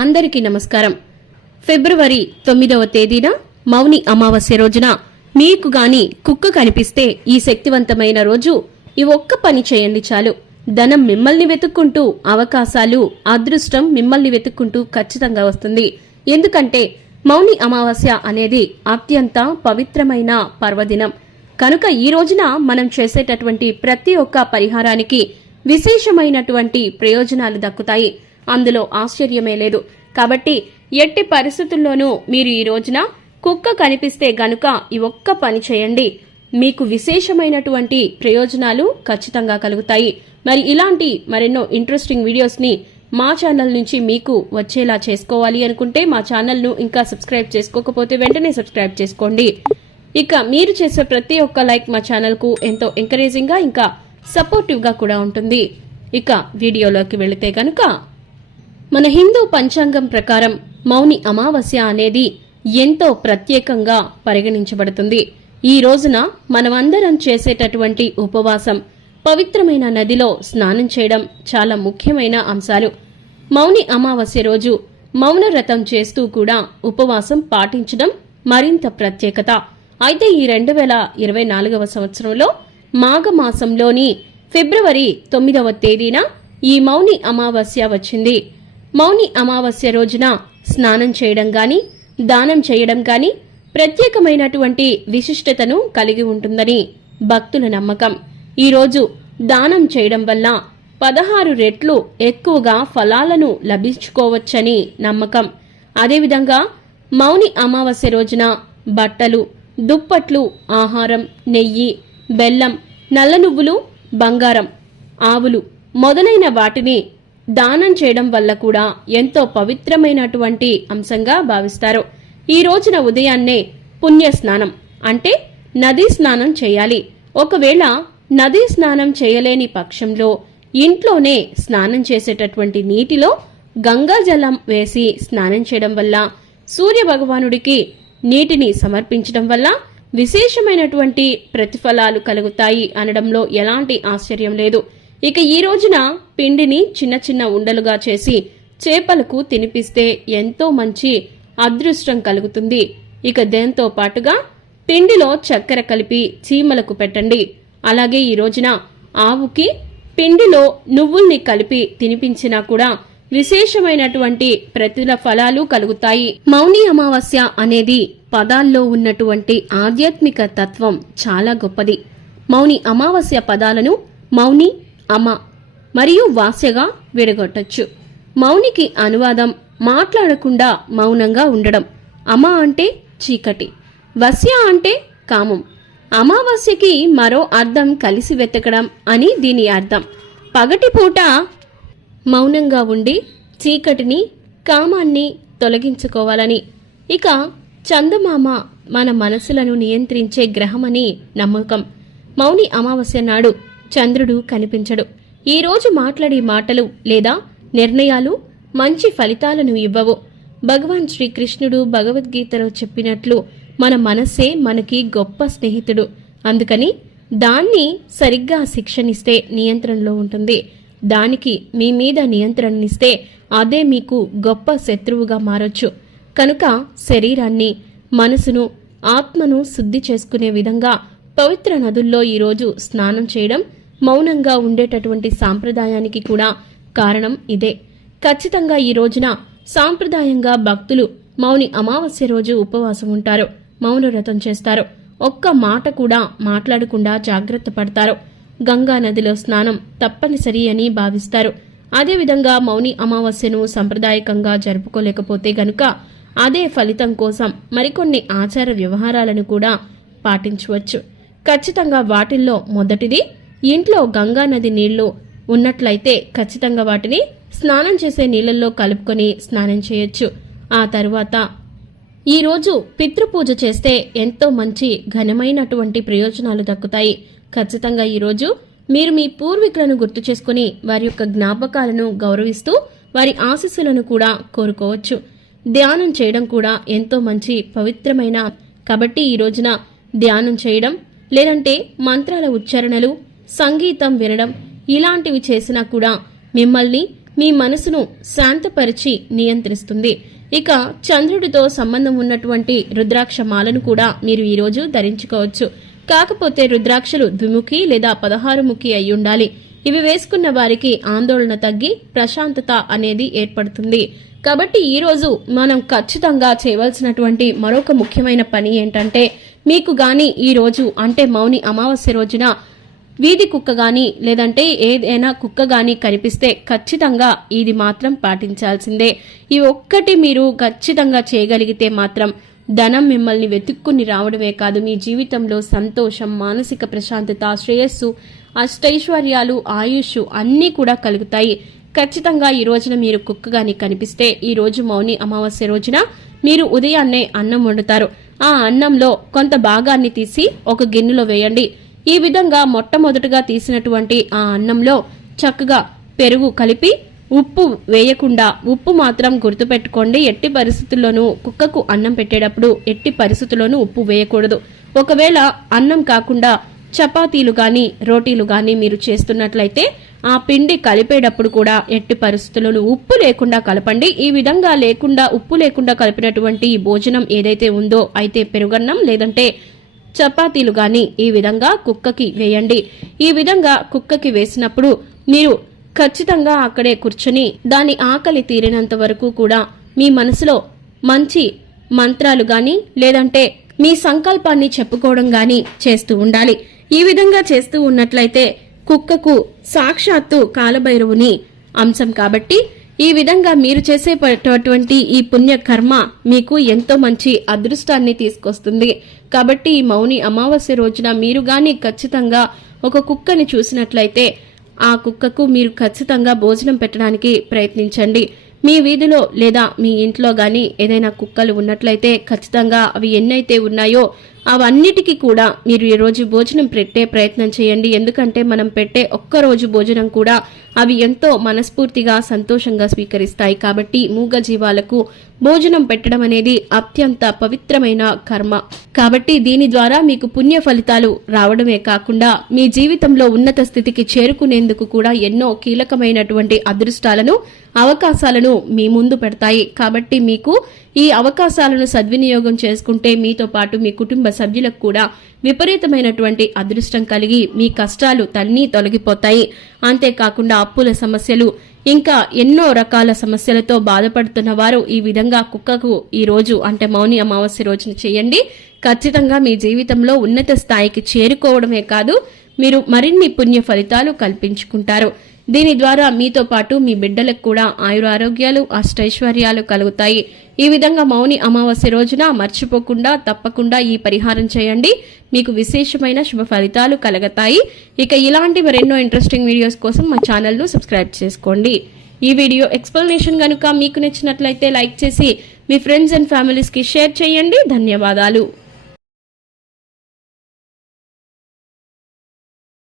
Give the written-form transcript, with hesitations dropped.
అందరికీ నమస్కారం. ఫిబ్రవరి 9వ తేదీన మౌని అమావాస్య రోజున మీకు గాని కుక్క కనిపిస్తే ఈ శక్తివంతమైన రోజు ఈ ఒక్క పని చేయండి చాలు. ధనం మిమ్మల్ని వెతుక్కుంటూ, అవకాశాలు, అదృష్టం మిమ్మల్ని వెతుక్కుంటూ ఖచ్చితంగా వస్తుంది. ఎందుకంటే మౌని అమావాస్య అనేది అత్యంత పవిత్రమైన పర్వదినం కనుక ఈ రోజున మనం చేసేటటువంటి ప్రతి ఒక్క పరిహారానికి విశేషమైనటువంటి ప్రయోజనాలు దక్కుతాయి. అందులో ఆశ్చర్యమే లేదు. కాబట్టి ఎట్టి పరిస్థితుల్లోనూ మీరు ఈ రోజున కుక్క కనిపిస్తే గనుక ఈ ఒక్క పని చేయండి. మీకు విశేషమైనటువంటి ప్రయోజనాలు ఖచ్చితంగా కలుగుతాయి. మరి ఇలాంటి మరెన్నో ఇంట్రెస్టింగ్ వీడియోస్ ని మా ఛానల్ నుంచి మీకు వచ్చేలా చేసుకోవాలి అనుకుంటే మా ఛానల్ ను ఇంకా సబ్స్క్రైబ్ చేసుకోకపోతే వెంటనే సబ్స్క్రైబ్ చేసుకోండి. ఇక మీరు చేసే ప్రతి ఒక్క లైక్ మా ఛానల్ కు ఎంతో ఎంకరేజింగ్ గా ఇంకా సపోర్టివ్ గా కూడా ఉంటుంది. ఇక వీడియోలోకి వెళితే గనుక మన హిందూ పంచాంగం ప్రకారం మౌని అమావాస్య అనేది ఎంతో ప్రత్యేకంగా పరిగణించబడుతుంది. ఈ రోజున మనమందరం చేసేటటువంటి ఉపవాసం, పవిత్రమైన నదిలో స్నానం చేయడం చాలా ముఖ్యమైన అంశాలు. మౌని అమావాస్య రోజు మౌన వ్రతం చేస్తూ కూడా ఉపవాసం పాటించడం మరింత ప్రత్యేకత. అయితే ఈ 2024వ సంవత్సరంలో మాఘమాసంలోని ఫిబ్రవరి 9వ తేదీన ఈ మౌని అమావాస్య వచ్చింది. మౌని అమావాస్య రోజున స్నానం చేయడం గాని, దానం చేయడం గాని ప్రత్యేకమైనటువంటి విశిష్టతను కలిగి ఉంటుందని భక్తుల నమ్మకం. ఈరోజు దానం చేయడం వల్ల 16 రెట్లు ఎక్కువగా ఫలాలను లభించుకోవచ్చని నమ్మకం. అదేవిధంగా మౌని అమావాస్య రోజున బట్టలు, దుప్పట్లు, ఆహారం, నెయ్యి, బెల్లం, నల్ల నువ్వులు, బంగారం, ఆవులు మొదలైన వాటిని దానం చేయడం వల్ల కూడా ఎంతో పవిత్రమైనటువంటి అంశంగా భావిస్తారు. ఈ రోజున ఉదయాన్నే పుణ్య స్నానం అంటే నదీ స్నానం చేయాలి. ఒకవేళ నదీ స్నానం చేయలేని పక్షంలో ఇంట్లోనే స్నానం చేసేటటువంటి నీటిలో గంగా జలం వేసి స్నానం చేయడం వల్ల, సూర్య భగవానుడికి నీటిని సమర్పించడం వల్ల విశేషమైనటువంటి ప్రతిఫలాలు కలుగుతాయి అనడంలో ఎలాంటి ఆశ్చర్యం లేదు. ఇక ఈ రోజున పిండిని చిన్న చిన్న ఉండలుగా చేసి చేపలకు తినిపిస్తే ఎంతో మంచి అదృష్టం కలుగుతుంది. ఇక దాంతో పాటుగా పిండిలో చక్కెర కలిపి చీమలకు పెట్టండి. అలాగే ఈ రోజున ఆవుకి పిండిలో నువ్వుల్ని కలిపి తినిపించినా కూడా విశేషమైనటువంటి ప్రతిఫలాలు కలుగుతాయి. మౌని అమావాస్య అనేది పదాల్లో ఉన్నటువంటి ఆధ్యాత్మిక తత్వం చాలా గొప్పది. మౌని అమావాస్య పదాలను మౌని, అమ మరియు వాస్యగా విడగొట్టొచ్చు. మౌనికి అనువాదం మాట్లాడకుండా మౌనంగా ఉండడం. అమ అంటే చీకటి, వస్య అంటే కామం. అమావాస్యకి మరో అర్థం కలిసి వెతకడం అని దీని అర్థం. పగటిపూట మౌనంగా ఉండి చీకటిని, కామాన్ని తొలగించుకోవాలని. ఇక చందమామ మన మనసులను నియంత్రించే గ్రహమని నమ్మకం. మౌని అమావాస్య నాడు చంద్రుడు కనిపించడు. ఈ రోజు మాట్లాడే మాటలు లేదా నిర్ణయాలు మంచి ఫలితాలను ఇవ్వవు. భగవాన్ శ్రీకృష్ణుడు భగవద్గీతలో చెప్పినట్లు మన మనస్సే మనకి గొప్ప స్నేహితుడు. అందుకని దాన్ని సరిగ్గా శిక్షణిస్తే నియంత్రణలో ఉంటుంది. దానికి మీ మీద నియంత్రణనిస్తే అదే మీకు గొప్ప శత్రువుగా మారొచ్చు. కనుక శరీరాన్ని, మనసును, ఆత్మను శుద్ధి చేసుకునే విధంగా పవిత్ర నదుల్లో ఈరోజు స్నానం చేయడం మౌనంగా ఉండేటటువంటి సాంప్రదాయానికి కూడా కారణం ఇదే. ఖచ్చితంగా ఈ రోజున సాంప్రదాయంగా భక్తులు మౌని అమావాస్య రోజు ఉపవాసం ఉంటారు, మౌన వ్రతం చేస్తారు. ఒక్క మాట కూడా మాట్లాడకుండా జాగ్రత్త పడతారు. గంగా నదిలో స్నానం తప్పనిసరి అని భావిస్తారు. అదేవిధంగా మౌని అమావాస్యను సంప్రదాయకంగా జరుపుకోలేకపోతే గనుక అదే ఫలితం కోసం మరికొన్ని ఆచార వ్యవహారాలను కూడా పాటించవచ్చు. ఖచ్చితంగా వాటిల్లో మొదటిది, ఇంట్లో గంగా నది నీళ్లు ఉన్నట్లయితే ఖచ్చితంగా వాటిని స్నానం చేసే నీళ్లలో కలుపుకొని స్నానం చేయొచ్చు. ఆ తరువాత ఈరోజు పితృపూజ చేస్తే ఎంతో మంచి ఘనమైనటువంటి ప్రయోజనాలు దక్కుతాయి. ఖచ్చితంగా ఈరోజు మీరు మీ పూర్వీకులను గుర్తు చేసుకుని వారి యొక్క జ్ఞాపకాలను గౌరవిస్తూ వారి ఆశీస్సులను కూడా కోరుకోవచ్చు. ధ్యానం చేయడం కూడా ఎంతో మంచి పవిత్రమైన. కాబట్టి ఈ రోజున ధ్యానం చేయడం, లేదంటే మంత్రాల ఉచ్చారణలు, సంగీతం వినడం ఇలాంటివి చేసినా కూడా మిమ్మల్ని మీ మనసును శాంతపరిచి నియంత్రిస్తుంది. ఇక చంద్రుడితో సంబంధం ఉన్నటువంటి రుద్రాక్ష మాలను కూడా మీరు ఈరోజు ధరించుకోవచ్చు. కాకపోతే రుద్రాక్షలు ద్విముఖి లేదా 16 ముఖి అయి ఉండాలి. ఇవి వేసుకున్న వారికి ఆందోళన తగ్గి ప్రశాంతత అనేది ఏర్పడుతుంది. కాబట్టి ఈ రోజు మనం ఖచ్చితంగా చేయవలసినటువంటి మరొక ముఖ్యమైన పని ఏంటంటే, మీకు గాని ఈ రోజు అంటే మౌని అమావాస్య రోజున వీధి కుక్క గాని లేదంటే ఏదైనా కుక్క గాని కనిపిస్తే ఖచ్చితంగా ఇది మాత్రం పాటించాల్సిందే. ఈ ఒక్కటి మీరు ఖచ్చితంగా చేయగలిగితే మాత్రం ధనం మిమ్మల్ని వెతుక్కుని రావడమే కాదు, మీ జీవితంలో సంతోషం, మానసిక ప్రశాంతత, శ్రేయస్సు, అష్టైశ్వర్యాలు, ఆయుష్ అన్నీ కూడా కలుగుతాయి. ఖచ్చితంగా ఈ రోజున మీరు కుక్క గాని కనిపిస్తే, ఈ రోజు మౌని అమావాస్య రోజున మీరు ఉదయాన్నే అన్నం వండుతారు. ఆ అన్నంలో కొంత భాగాన్ని తీసి ఒక గిన్నెలో వేయండి. ఈ విధంగా మొట్టమొదటగా తీసినటువంటి ఆ అన్నంలో చక్కగా పెరుగు కలిపి ఉప్పు వేయకుండా, ఉప్పు మాత్రం గుర్తుపెట్టుకోండి, ఎట్టి పరిస్థితుల్లోనూ కుక్కకు అన్నం పెట్టేటప్పుడు ఎట్టి పరిస్థితుల్లోనూ ఉప్పు వేయకూడదు. ఒకవేళ అన్నం కాకుండా చపాతీలు గాని రోటీలు గాని మీరు చేస్తున్నట్లయితే ఆ పిండి కలిపేటప్పుడు కూడా ఎట్టి పరిస్థితుల్లోనూ ఉప్పు లేకుండా కలపండి. ఈ విధంగా ఉప్పు లేకుండా కలిపినటువంటి భోజనం ఏదైతే ఉందో అయితే పెరుగన్నం లేదంటే చపాతీలు గాని ఈ విధంగా కుక్కకి వేయండి. ఈ విధంగా కుక్కకి వేసినప్పుడు మీరు ఖచ్చితంగా అక్కడే కూర్చొని దాని ఆకలి తీరినంత వరకు కూడా మీ మనసులో మంచి మంత్రాలు గాని లేదంటే మీ సంకల్పాన్ని చెప్పుకోవడం గాని చేస్తూ ఉండాలి. ఈ విధంగా చేస్తూ ఉన్నట్లయితే కుక్కకు సాక్షాత్తు కాలభైరవుని అంశం కాబట్టి ఈ విధంగా మీరు చేసేటటువంటి ఈ పుణ్య కర్మ మీకు ఎంతో మంచి అదృష్టాన్ని తీసుకొస్తుంది. కాబట్టి ఈ మౌని అమావాస్య రోజున మీరు గాని ఖచ్చితంగా ఒక కుక్కని చూసినట్లయితే ఆ కుక్కకు మీరు ఖచ్చితంగా భోజనం పెట్టడానికి ప్రయత్నించండి. మీ వీధిలో లేదా మీ ఇంట్లో గాని ఏదైనా కుక్కలు ఉన్నట్లయితే ఖచ్చితంగా అవి ఎన్నైతే ఉన్నాయో అవన్నిటికీ కూడా మీరు ఈ రోజు భోజనం పెట్టే ప్రయత్నం చేయండి. ఎందుకంటే మనం పెట్టే ఒక్కరోజు భోజనం కూడా అవి ఎంతో మనస్ఫూర్తిగా సంతోషంగా స్వీకరిస్తాయి. కాబట్టి మూగ జీవాలకు భోజనం పెట్టడం అనేది అత్యంత పవిత్రమైన కర్మ. కాబట్టి దీని ద్వారా మీకు పుణ్య ఫలితాలు రావడమే కాకుండా మీ జీవితంలో ఉన్నత స్థితికి చేరుకునేందుకు కూడా ఎన్నో కీలకమైనటువంటి అదృష్టాలను, అవకాశాలను మీ ముందు పెడతాయి. కాబట్టి మీకు ఈ అవకాశాలను సద్వినియోగం చేసుకుంటే మీతో పాటు మీ కుటుంబ సభ్యులకు కూడా విపరీతమైనటువంటి అదృష్టం కలిగి మీ కష్టాలు తన్ని తొలగిపోతాయి. అంతేకాకుండా అప్పుల సమస్యలు ఇంకా ఎన్నో రకాల సమస్యలతో బాధపడుతున్న వారు ఈ విధంగా కుక్కకు ఈ రోజు అంటే మౌని అమావాస్య రోజున చేయండి. ఖచ్చితంగా మీ జీవితంలో ఉన్నత స్థాయికి చేరుకోవడమే కాదు, మీరు మరిన్ని పుణ్య ఫలితాలు కల్పించుకుంటారు. దీని ద్వారా మీతో పాటు మీ బిడ్డలకు కూడా ఆయురారోగ్యాలు, అష్టైశ్వర్యాలు కలుగుతాయి. ఈ విధంగా మౌని అమావాస్య రోజున మర్చిపోకుండా తప్పకుండా ఈ పరిహారం చేయండి. మీకు విశేషమైన శుభ ఫలితాలు కలుగుతాయి. ఇక ఇలాంటి మరెన్నో ఇంట్రెస్టింగ్ వీడియోస్ కోసం మా ఛానల్ను సబ్స్క్రైబ్ చేసుకోండి. ఈ వీడియో ఎక్స్ప్లెనేషన్ కనుక మీకు నచ్చినట్లయితే లైక్ చేసి మీ ఫ్రెండ్స్ అండ్ ఫ్యామిలీస్కి షేర్ చేయండి. ధన్యవాదాలు.